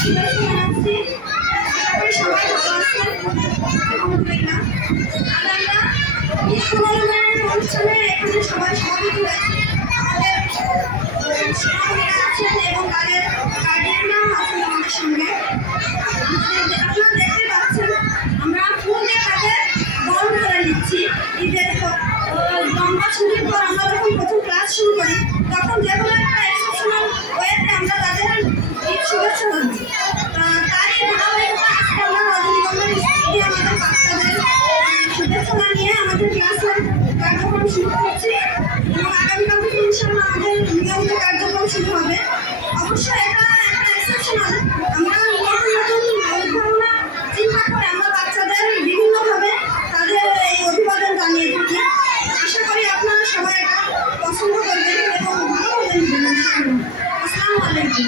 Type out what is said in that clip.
শুভেচ্ছা জানাচ্ছি। আশা করি সবাই ভালো আছেন। আলহামদুলিল্লাহ। আর আমরা ঈদ পুনর্মিলনের অনুষ্ঠানে এখানে সবাই সমবেত হয়েছি। আমাদের শিক্ষকেরা আছেন এবং তাদের গার্ডিয়ানরাও আছেন আমাদের সঙ্গে। আপনারা দেখতে পাচ্ছেন আমরা ফুল দিয়ে তাদের বরণ করে নিচ্ছি। ঈদের লম্বা ছুটির পর আমরা যখন প্রথম ক্লাস শুরু করি তখন যে কোনো একটা এক্সেপশনাল ওয়েতে আমরা তাদের ঈদ শুভেচ্ছা জানাই। তারই ধারাবাহিকতা আজকে আমরা রজনীগন্ধার স্কুল দিয়ে আমাদের বাচ্চাদের শুভেচ্ছা জানিয়ে আমাদের ক্লাসের কার্যক্রম শুরু করছি এবং আগামীকাল থেকে ইনশাআল্লাহ আমাদের নিয়মিত কার্যক্রম শুরু হবে। অবশ্যই এটা একটা এক্সেপশনাল। আমরা নতুন নতুন উদ্ভাবনা চিন্তা করে আমরা বাচ্চাদের বিভিন্নভাবে তাদের এই অভিবাদন জানিয়ে থাকি। আশা করি আপনারা সবাই এটা পছন্দ করবেন এবং ভালো করবেন। আসসালামু আলাইকুম।